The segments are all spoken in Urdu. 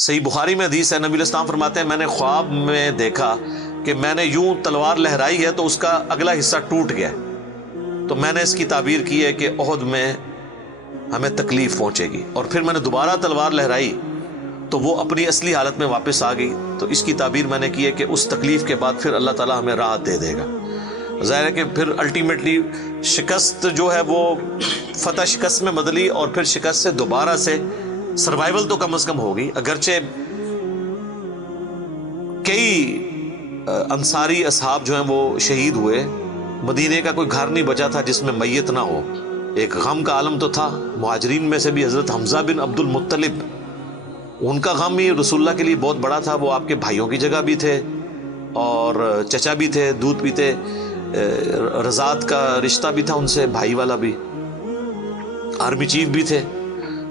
صحیح بخاری میں حدیث ہے، نبی علیہ السلام فرماتے ہیں میں نے خواب میں دیکھا کہ میں نے یوں تلوار لہرائی ہے تو اس کا اگلا حصہ ٹوٹ گیا، تو میں نے اس کی تعبیر کی ہے کہ احد میں ہمیں تکلیف پہنچے گی، اور پھر میں نے دوبارہ تلوار لہرائی تو وہ اپنی اصلی حالت میں واپس آ گئی، تو اس کی تعبیر میں نے کی ہے کہ اس تکلیف کے بعد پھر اللہ تعالیٰ ہمیں راحت دے دے گا۔ ظاہر ہے کہ پھر الٹیمیٹلی شکست جو ہے وہ فتح شکست میں بدلی، اور پھر شکست سے دوبارہ سے سروائیول تو کم از کم ہوگی، اگرچہ کئی انصاری اصحاب جو ہیں وہ شہید ہوئے، مدینے کا کوئی گھر نہیں بچا تھا جس میں میت نہ ہو، ایک غم کا عالم تو تھا۔ مہاجرین میں سے بھی حضرت حمزہ بن عبد المطلب، ان کا غم ہی رسول اللہ کے لیے بہت بڑا تھا، وہ آپ کے بھائیوں کی جگہ بھی تھے اور چچا بھی تھے، دودھ پیتے، رضاعت کا رشتہ بھی تھا ان سے، بھائی والا بھی، آرمی چیف بھی تھے،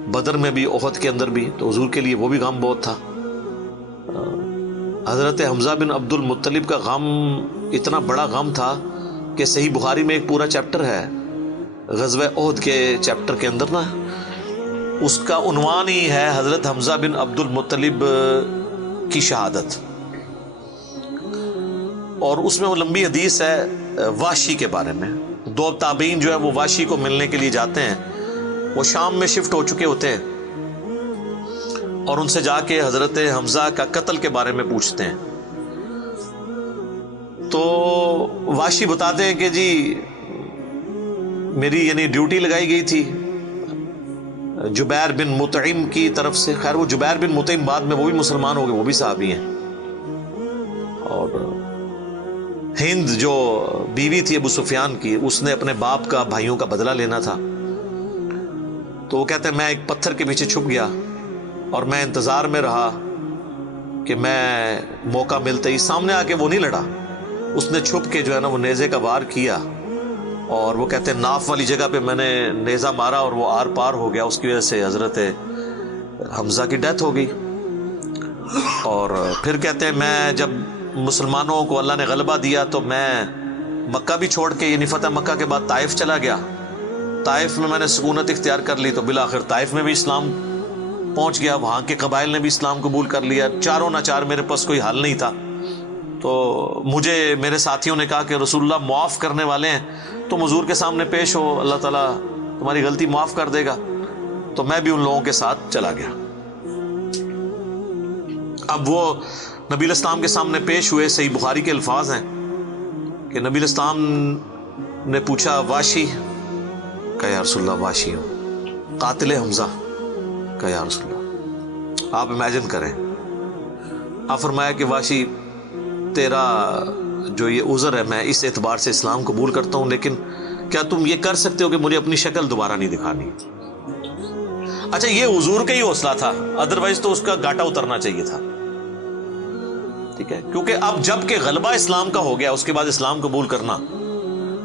بدر میں بھی احد کے اندر بھی، تو حضور کے لیے وہ بھی غم بہت تھا۔ حضرت حمزہ بن عبد المطلب کا غم اتنا بڑا غم تھا کہ صحیح بخاری میں ایک پورا چیپٹر ہے غزوہ احد کے چیپٹر کے اندر نا، اس کا عنوان ہی ہے حضرت حمزہ بن عبد المطلب کی شہادت، اور اس میں وہ لمبی حدیث ہے واشی کے بارے میں۔ دو تابعین جو ہے وہ واشی کو ملنے کے لیے جاتے ہیں، وہ شام میں شفٹ ہو چکے ہوتے ہیں، اور ان سے جا کے حضرت حمزہ کا قتل کے بارے میں پوچھتے ہیں، تو واشی بتاتے ہیں کہ جی میری یعنی ڈیوٹی لگائی گئی تھی جبیر بن مطعم کی طرف سے۔ خیر وہ جبیر بن مطعم بعد میں وہ بھی مسلمان ہو گئے، وہ بھی صحابی ہیں، اور ہند جو بیوی تھی ابو سفیان کی، اس نے اپنے باپ کا بھائیوں کا بدلہ لینا تھا، تو وہ کہتے ہیں میں ایک پتھر کے پیچھے چھپ گیا اور میں انتظار میں رہا کہ میں موقع ملتے ہی، سامنے آ کے وہ نہیں لڑا، اس نے چھپ کے جو ہے نا وہ نیزے کا وار کیا، اور وہ کہتے ہیں ناف والی جگہ پہ میں نے نیزہ مارا اور وہ آر پار ہو گیا، اس کی وجہ سے حضرت حمزہ کی ڈیتھ ہو گئی۔ اور پھر کہتے ہیں میں جب مسلمانوں کو اللہ نے غلبہ دیا تو میں مکہ بھی چھوڑ کے، یعنی فتح مکہ کے بعد طائف چلا گیا، طائف میں نے سکونت اختیار کر لی، تو بالآخر طائف میں بھی اسلام پہنچ گیا، وہاں کے قبائل نے بھی اسلام قبول کر لیا، چاروں ناچار میرے پاس کوئی حل نہیں تھا، تو مجھے میرے ساتھیوں نے کہا کہ رسول اللہ معاف کرنے والے ہیں، تم حضور کے سامنے پیش ہو، اللہ تعالیٰ تمہاری غلطی معاف کر دے گا، تو میں بھی ان لوگوں کے ساتھ چلا گیا۔ اب وہ نبی علیہ السلام کے سامنے پیش ہوئے، صحیح بخاری کے الفاظ ہیں کہ نبی علیہ السلام نے پوچھا واشی کا یا رسول اللہ واشی ہوں، قاتل حمزہ کا یا رسول اللہ۔ آپ امیجن کریں، آپ فرمایا کہ واشی تیرا جو یہ عذر ہے میں اس اعتبار سے اسلام قبول کرتا ہوں، لیکن کیا تم یہ کر سکتے ہو کہ مجھے اپنی شکل دوبارہ نہیں دکھانی؟ اچھا یہ حضور کا ہی حوصلہ تھا، ادروائز تو اس کا گاٹا اترنا چاہیے تھا، ٹھیک ہے، کیونکہ اب جب کہ غلبہ اسلام کا ہو گیا اس کے بعد اسلام قبول کرنا،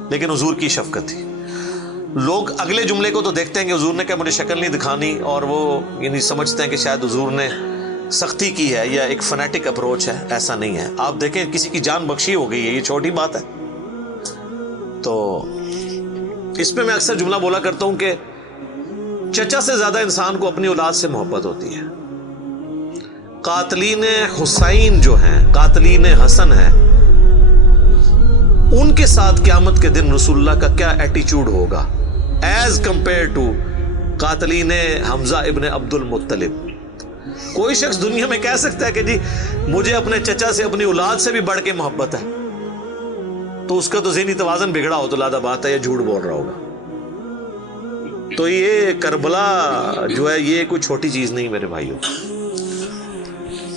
لیکن حضور کی شفقت تھی۔ لوگ اگلے جملے کو تو دیکھتے ہیں کہ حضور نے کہا مجھے شکل نہیں دکھانی، اور وہ یعنی سمجھتے ہیں کہ شاید حضور نے سختی کی ہے یا ایک فنیٹک اپروچ ہے، ایسا نہیں ہے۔ آپ دیکھیں کسی کی جان بخشی ہو گئی ہے، یہ چھوٹی بات ہے۔ تو اس پہ میں اکثر جملہ بولا کرتا ہوں کہ چچا سے زیادہ انسان کو اپنی اولاد سے محبت ہوتی ہے۔ قاتلین حسین جو ہیں، قاتلین حسن ہیں، ان کے ساتھ قیامت کے دن رسول اللہ کا کیا ایٹیچیوڈ ہوگا ایز کمپیئر ٹو قاتلین حمزہ ابن عبد المطلب۔ کوئی شخص دنیا میں کہہ سکتا ہے کہ جی مجھے اپنے چچا سے اپنی اولاد سے بھی بڑھ کے محبت ہے، تو اس کا تو ذہنی توازن بگڑا ہو تو لادہ بات ہے، یہ جھوٹ بول رہا ہوگا۔ تو یہ کربلا جو ہے یہ کوئی چھوٹی چیز نہیں میرے بھائیوں،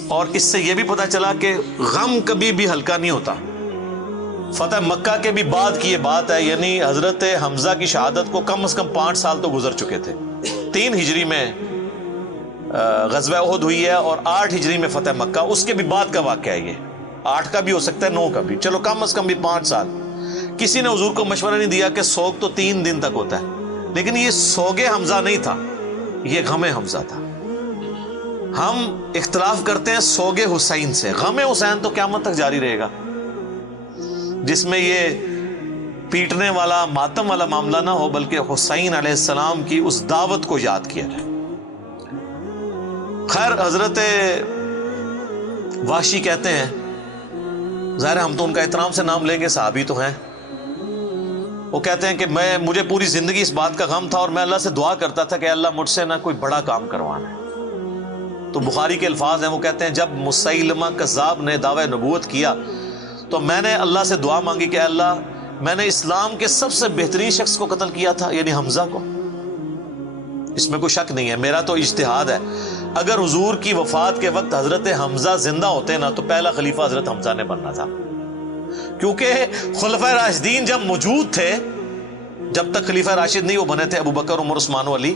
اور اس سے یہ بھی پتہ چلا کہ غم کبھی بھی ہلکا نہیں ہوتا۔ فتح مکہ کے بھی بعد کی یہ بات ہے، یعنی حضرت حمزہ کی شہادت کو کم از کم 5 سال تو گزر چکے تھے۔ 3 ہجری میں غزوہ احد ہوئی ہے اور 8 ہجری میں فتح مکہ، اس کے بھی بعد کا واقعہ ہے، یہ 8 کا بھی ہو سکتا ہے 9 کا بھی، چلو کم از کم بھی 5 سال۔ کسی نے حضور کو مشورہ نہیں دیا کہ سوگ تو 3 دن تک ہوتا ہے، لیکن یہ سوگ حمزہ نہیں تھا، یہ غم حمزہ تھا۔ ہم اختلاف کرتے ہیں سوگ حسین سے، غم حسین تو قیامت تک جاری رہے گا، جس میں یہ پیٹنے والا ماتم والا معاملہ نہ ہو، بلکہ حسین علیہ السلام کی اس دعوت کو یاد کیا جائے۔ خیر حضرت وحشی کہتے ہیں، ظاہر ہم تو ان کا احترام سے نام لیں گے، صحابی تو ہیں، وہ کہتے ہیں کہ مجھے پوری زندگی اس بات کا غم تھا اور میں اللہ سے دعا کرتا تھا کہ اللہ مجھ سے نہ کوئی بڑا کام کروانا ہے۔ تو بخاری کے الفاظ ہیں، وہ کہتے ہیں جب مسیلمہ کذاب نے دعوی نبوت کیا تو میں نے اللہ سے دعا مانگی کہ اللہ میں نے اسلام کے سب سے بہترین شخص کو قتل کیا تھا، یعنی حمزہ کو، اس میں کوئی شک نہیں ہے، میرا تو اجتہاد ہے، اگر حضور کی وفات کے وقت حضرت حمزہ زندہ ہوتے نا تو پہلا خلیفہ حضرت حمزہ نے بننا تھا، کیونکہ خلفائے راشدین جب موجود تھے، جب تک خلیفہ راشد نہیں وہ بنے تھے ابو بکر، عمر، عثمان و علی،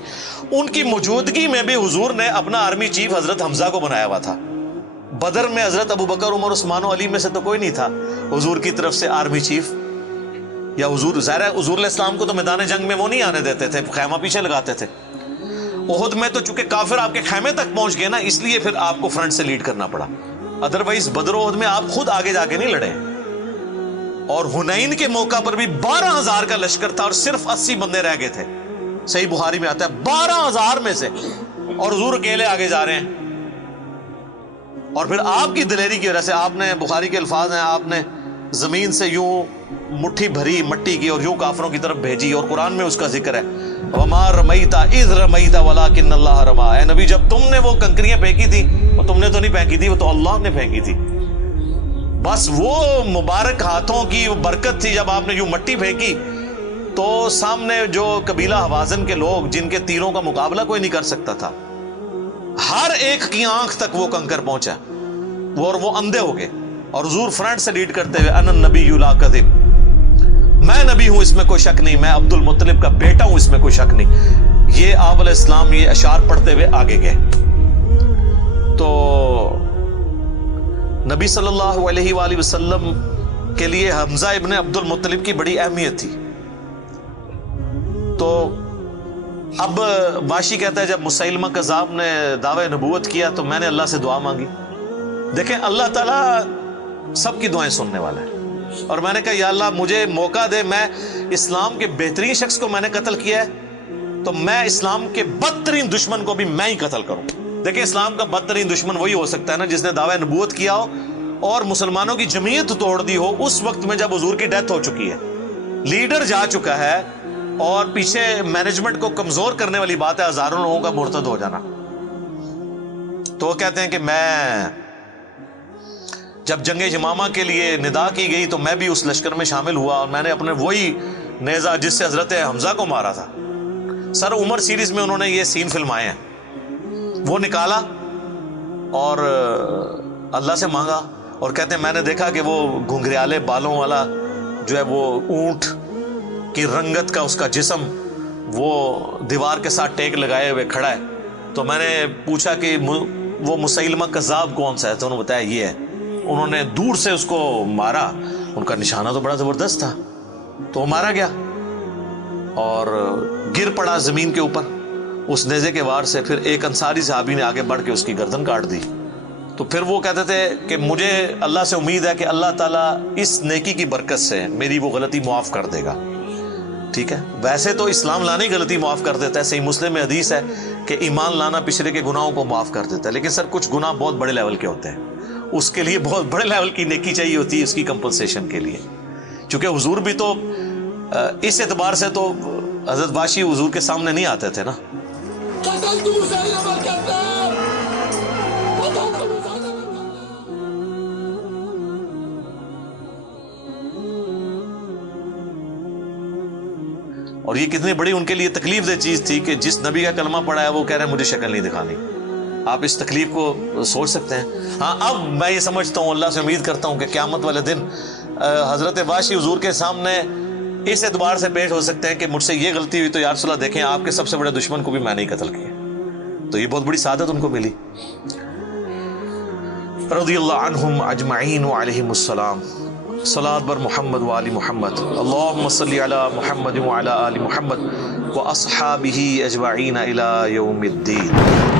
ان کی موجودگی میں بھی حضور نے اپنا آرمی چیف حضرت حمزہ کو بنایا ہوا تھا۔ بدر میں حضرت ابو بکر، عمر، عثمان و علی میں سے تو کوئی نہیں تھا حضور کی طرف سے آرمی چیف، یا حضور ظاہر ہے حضور علیہ السلام کو تو میدان جنگ میں وہ نہیں آنے دیتے تھے، خیمہ پیچھے لگاتے تھے۔ احد میں تو چونکہ کافر آپ کے خیمے تک پہنچ گئے نا، اس لیے پھر آپ کو فرنٹ سے لیڈ کرنا پڑا، ادروائز بدر و احد میں آپ خود آگے جا کے نہیں لڑے۔ اور حنین کے موقع پر بھی 12,000 کا لشکر تھا اور صرف 80 بندے رہ گئے تھے، صحیح بخاری میں آتا ہے 12,000 میں سے، اور حضور اکیلے آگے جا رہے ہیں۔ اور پھر آپ کی دلیری کی وجہ سے آپ نے، بخاری کے الفاظ ہیں، آپ نے زمین سے یوں مٹھی بھری مٹی کی اور یوں کافروں کی طرف بھیجی، اور قرآن میں اس کا ذکر ہے وَمَا رَمَيْتَ إِذْ رَمَيْتَ وَلَكِنَّ اللَّهَ رَمَىٰ، اے نبی جب تم نے وہ کنکریاں پھینکی تھی وہ تم نے تو نہیں پھینکی تھی، وہ تو اللہ نے پھینکی تھی، بس وہ مبارک ہاتھوں کی برکت تھی۔ جب آپ نے یوں مٹی پھینکی تو سامنے جو قبیلہ حوازن کے لوگ جن کے تیروں کا مقابلہ کوئی نہیں کر سکتا تھا، ہر ایک کی آنکھ تک وہ کنکر پہنچا، وہ اندھے ہو گئے، اور حضور فرنٹ سے لیڈ کرتے ہوئے انا النبی لا کذب، میں نبی ہوں اس میں کوئی شک نہیں، میں عبد المطلب کا بیٹا ہوں اس میں کوئی شک نہیں، یہ آپ علیہ السلام یہ اشعار پڑھتے ہوئے آگے گئے۔ تو نبی صلی اللہ علیہ وآلہ وسلم کے لیے حمزہ ابن عبد المطلب کی بڑی اہمیت تھی۔ تو اب واشی کہتا ہے جب مسیلمہ کذاب نے دعوی نبوت کیا تو میں نے اللہ سے دعا مانگی۔ دیکھیں اللہ تعالیٰ سب کی دعائیں سننے والا ہے، اور میں نے کہا یا اللہ مجھے موقع دے، میں اسلام کے بہترین شخص کو میں نے قتل کیا ہے تو میں اسلام کے بدترین دشمن کو بھی میں ہی قتل کروں۔ دیکھیں اسلام کا بدترین دشمن وہی ہو سکتا ہے نا جس نے دعوی نبوت کیا ہو اور مسلمانوں کی جمعیت توڑ دی ہو اس وقت میں جب حضور کی ڈیتھ ہو چکی ہے، لیڈر جا چکا ہے، اور پیچھے مینجمنٹ کو کمزور کرنے والی بات ہے ہزاروں لوگوں کا مرتد ہو جانا۔ تو وہ کہتے ہیں کہ میں جب جنگ یمامہ کے لیے ندا کی گئی تو میں بھی اس لشکر میں شامل ہوا، اور میں نے اپنے وہی نیزہ جس سے حضرت حمزہ کو مارا تھا، سر عمر سیریز میں انہوں نے یہ سین فلمائے ہیں، وہ نکالا اور اللہ سے مانگا، اور کہتے ہیں میں نے دیکھا کہ وہ گھنگریالے بالوں والا جو ہے وہ اونٹ کی رنگت کا اس کا جسم وہ دیوار کے ساتھ ٹیک لگائے ہوئے کھڑا ہے۔ تو میں نے پوچھا کہ وہ مسیلمہ کذاب کون سا ہے، تو انہوں نے بتایا یہ ہے۔ انہوں نے دور سے اس کو مارا، ان کا نشانہ تو بڑا زبردست تھا، تو وہ مارا گیا اور گر پڑا زمین کے اوپر اس نیزے کے وار سے۔ پھر ایک انصاری صحابی نے آگے بڑھ کے اس کی گردن کاٹ دی۔ تو پھر وہ کہتے تھے کہ مجھے اللہ سے امید ہے کہ اللہ تعالیٰ اس نیکی کی برکت سے میری وہ غلطی معاف کر دے گا۔ ٹھیک ہے، ویسے تو اسلام لانا ہی غلطی معاف کر دیتا ہے، صحیح مسلم میں حدیث ہے کہ ایمان لانا پچھلے کے گناہوں کو معاف کر دیتا ہے، لیکن سر کچھ گناہ بہت بڑے لیول کے ہوتے ہیں، اس کے لیے بہت بڑے لیول کی نیکی چاہیے ہوتی ہے اس کی کمپنسیشن کے لیے، چونکہ حضور بھی تو اس اعتبار سے تو حضرت واشی حضور کے سامنے نہیں آتے تھے نا۔ اور یہ کتنی بڑی ان کے لیے تکلیف دہ چیز تھی کہ جس نبی کا کلمہ پڑھا ہے وہ کہہ رہے ہیں مجھے شکل نہیں دکھانی۔ آپ اس تکلیف کو سوچ سکتے ہیں۔ ہاں اب میں یہ سمجھتا ہوں، اللہ سے امید کرتا ہوں کہ قیامت والے دن حضرت واشی حضور کے سامنے اس اعتبار سے پیش ہو سکتے ہیں کہ مجھ سے یہ غلطی ہوئی تو یا رسول اللہ دیکھیں آپ کے سب سے بڑے دشمن کو بھی میں نہیں قتل کیا، تو یہ بہت بڑی سعادت ان کو ملی۔ رضی اللہ عنہم اجمعین وعلیہم السلام۔ صلاۃ بر محمد وآل محمد، اللہم صلی علی محمد وعلی آل محمد واصحابہ اجمعین الی یوم الدین۔